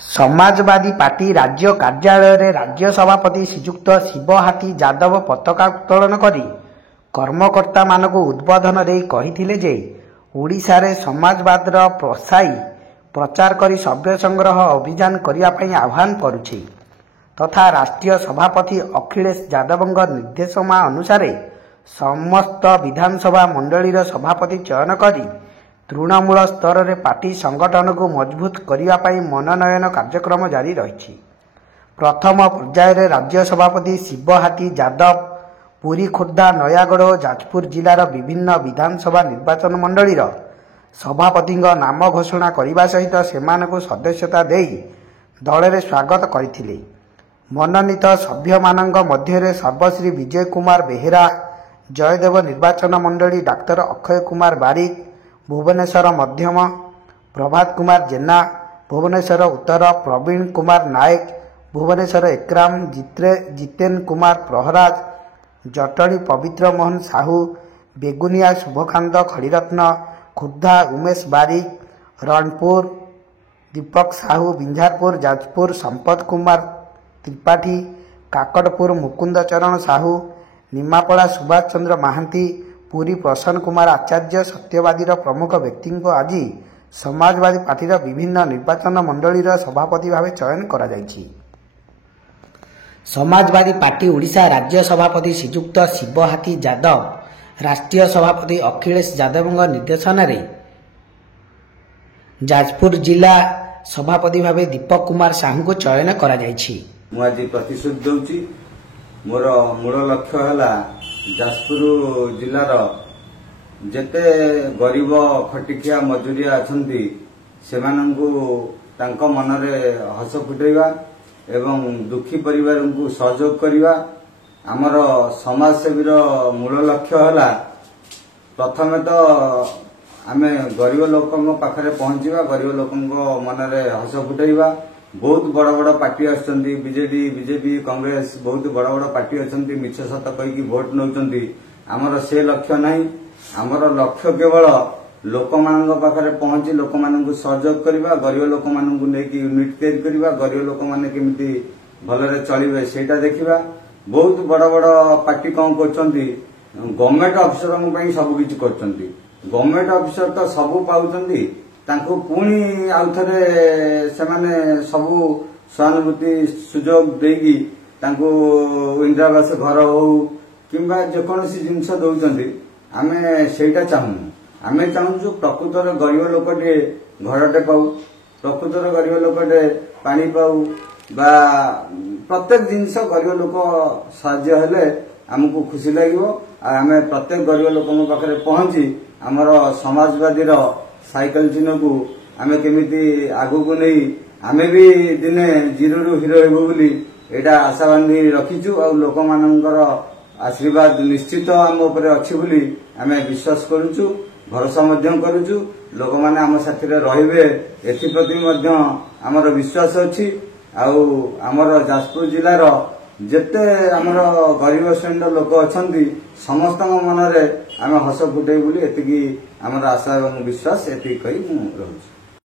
Samajwadi party राज्य कार्यालय राज्य सभापति श्रीजुक्त शिव हाथी यादव पताका उत्तोलन करी कर्मकर्ता मानक उद्बोधन दे कहिथिले जे ओडिशा रे समाजवादर प्रसाई प्रचार करी सभ्य संग्रह अभियान करिया पई आह्वान करुछि तथा राष्ट्रीय सभापति अखिलेश यादवଙ୍କ निर्देशमा अनुसार समस्त विधानसभा मंडलीर सभापति चयन करी तृणमूल स्तर में पार्टी संगठन को मजबूत करने मनोनयन कार्यक्रम जारी रही। प्रथम पर्यायर राज्य सभापति शिव हाथी यादव पुरी खोर्धा नयागढ़ और जाजपुर जिलार विभिन्न विधानसभा निर्वाचन मंडलीर सभापति नाम घोषणा करने सहित सेमानकु सदस्यता दे दल में स्वागत करथिले। मनोनीत सभ्य मानक मध्य सर्वश्री विजय कुमार बेहेरा, जयदेव निर्वाचन मंडली डाक्तर अक्षय कुमार बारिक, भुवनेश्वर मध्यम प्रभात कुमार जेना, भुवनेश्वर उत्तर प्रवीण कुमार नायक, भुवनेश्वर एकराम जितेन कुमार प्रहराज, जटणी पवित्र मोहन साहू, बेगुनिया शुभकांत खड़ीरत्न, खुर्धा उमेश बारिक, रणपुर दीपक साहू, बिंझारपुर जाजपुर संपत कुमार त्रिपाठी, काकड़पुर मुकुंद चरण साहू, निमापड़ा सुभाष चंद्र महांती, पुरी प्रसन्न कुमार आचार्य सत्यवादी प्रमुख व्यक्ति को आज समाजवादी पार्टी विभिन्न निर्वाचन मंडलीर सभापति भाव चयन करा जायछि। समाजवादी पार्टी ओडिशा राज्य सभापति श्रीजुक्त शिव हाथी यादव, राष्ट्रीय सभापति अखिलेश यादव निर्देशन में जाजपुर जिला सभापति भाव दीपक कुमार साहू को चयन करा जायछि। मु आज प्रतिश्रुति दउछि मोर मूल लक्ष्य है जाजपुर जिलार जेते गरीब खटिकिया मजूरिया अछंती सेमानंकु तांको मनरे हस फुटेइबा एवं दुखी परिवार को सहयोग करिबा आमर समाज सेवीर मूल लक्ष्य है। प्रथमे तो आमे गरीब लोकों पाखरे पहुंचीबा, गरीब लोकों मनरे हस फुटेइबा। बहुत बड़ बड़ पार्टी आछंती, बीजेडी बीजेपी कांग्रेस बहुत बड़ बड़ पार्टी आछंती, मिछ सत कहिकी भोट नउचंती। आमर से लक्ष्य नहीं, आमर लक्ष्य केवल लोक मानक पाखरे पहुंची लोक मानक सहयोग करबा, गरीब लोक मानक नेकी यूनिट तैयारी करबा, गरीब लोक माने केमिति भलरे चलिबे सेटा देखिबा। बहुत बड़ बड़ पार्टी कौन करछंती, गवर्नमेंट अफिसर पई सब किछि करछंती। गवर्नमेंट अफिसर तो सब पाउछंती, तांको पुणी आउथरे सेमाने सबु सहानुभूति सुजोग देगी तांको इंदिरावास घर हो किंबा जेकोसी जिनस दौरान आमे सेटा चाहूँ। आमे चाहूँ प्रकृतर गरीब लोकटे घरटे पाऊ, प्रकृतर गरीब लोकटे पानी पाऊ बा प्रत्येक जिनस गरीब लोक साहाय्य हेले आमको खुशी लगे। आमे प्रत्येक गरीब लोक पाखे पहुंची आमर समाजवादी साइकेल चिन्ह को आमे केमिति आगु को नहीं आमे भी दिने जीरो रु हीरो हेबो बोली एटा आशा बांधी रखिछु। और लोक मानकर आशीर्वाद निश्चित आम ऊपर अछि बोली आमे विश्वास करूछु, भरोसा मध्यम करूछु। लोक माने आम साथी रे रहिबे एथि प्रति मध्य हमर विश्वास अछि। आउ हमर जाजपुर जिलार जेते हमर गरीब श्रेणी लोक अछंती समस्त मनरे आमे हस फुटे बोली एतिकी हमर आशा एवं विश्वास एति कहि मु रहूछु।